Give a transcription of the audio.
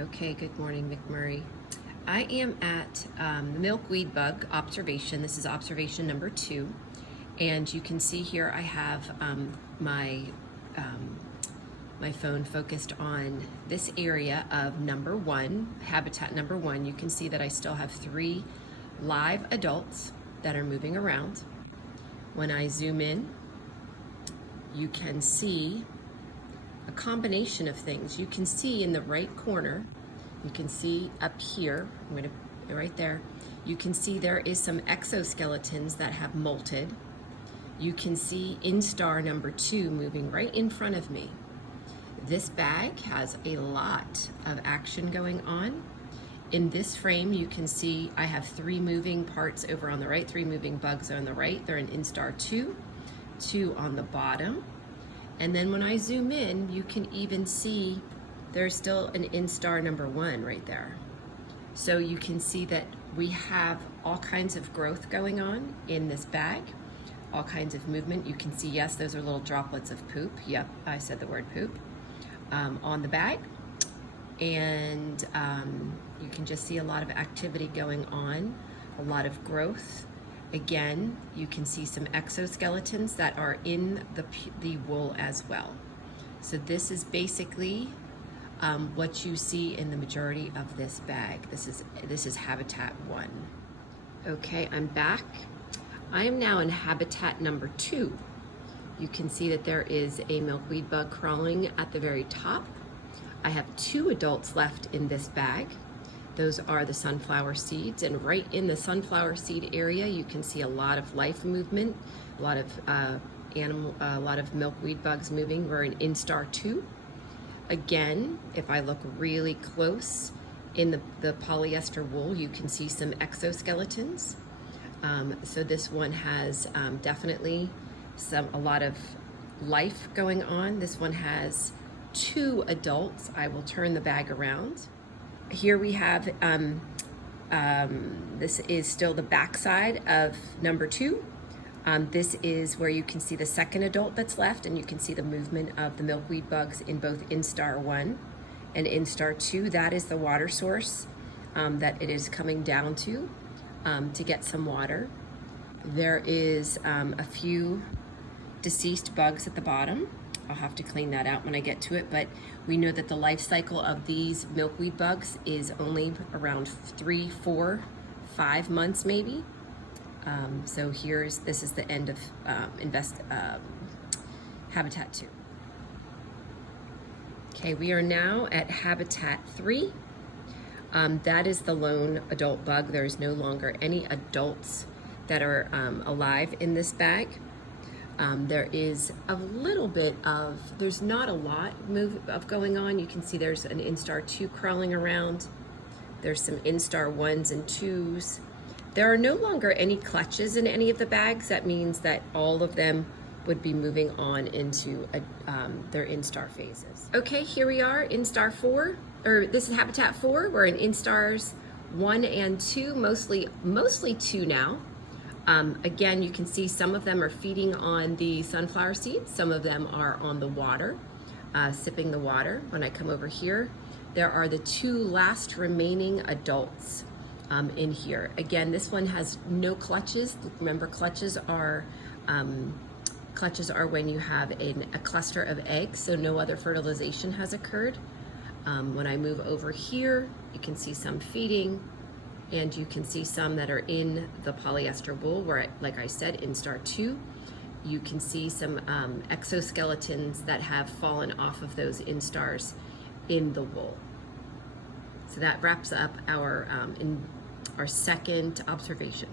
Okay, good morning, McMurray. I am at the milkweed bug observation. This is observation number 2. And you can see here I have um, my phone focused on this area of number 1, habitat number 1. You can see that I still have 3 live adults that are moving around. When I zoom in, you can see a combination of things. You can see in the right corner, you can see up here, right there, you can see there is some exoskeletons that have molted. You can see instar number 2 moving right in front of me. This bag has a lot of action going on. In this frame, you can see I have 3 moving parts over on the right, 3 moving bugs on the right. They're in instar 2, 2 on the bottom. And then when I zoom in, you can even see there's still an instar number 1 right there. So you can see that we have all kinds of growth going on in this bag, all kinds of movement. You can see, yes, those are little droplets of poop. Yep, I said the word poop on the bag. And you can just see a lot of activity going on, a lot of growth. Again, you can see some exoskeletons that are in the wool as well. So this is basically what you see in the majority of this bag. This is habitat 1. Okay, I'm back. I am now in habitat number 2. You can see that there is a milkweed bug crawling at the very top. I have 2 adults left in this bag. Those are the sunflower seeds, and right in the sunflower seed area, you can see a lot of life movement, a lot of milkweed bugs moving. We're in instar 2. Again, if I look really close in the polyester wool, you can see some exoskeletons. So this one has definitely a lot of life going on. This one has 2 adults. I will turn the bag around. Here we have, this is still the backside of number 2. This is where you can see the second adult that's left, and you can see the movement of the milkweed bugs in both instar 1 and instar 2. That is the water source that it is coming down to get some water. There is a few deceased bugs at the bottom. I'll have to clean that out when I get to it, but we know that the life cycle of these milkweed bugs is only around 3, 4, 5 months maybe. So this is the end of habitat 2. Okay, we are now at habitat 3. That is the lone adult bug. There is no longer any adults that are alive in this bag. There is a little bit there's not a lot of going on. You can see there's an instar 2 crawling around. There's some instar 1s and 2s. There are no longer any clutches in any of the bags. That means that all of them would be moving on into their instar phases. Okay, here we are, instar 4, or this is habitat 4. We're in instars 1 and 2, mostly 2 now. Again, you can see some of them are feeding on the sunflower seeds. Some of them are on the water, sipping the water. When I come over here, there are the 2 last remaining adults in here. Again, this one has no clutches. Remember, clutches are when you have a cluster of eggs, so no other fertilization has occurred. When I move over here, you can see some feeding, and you can see some that are in the polyester wool where, like I said, instar 2. You can see some exoskeletons that have fallen off of those instars in the wool. So that wraps up our second observation.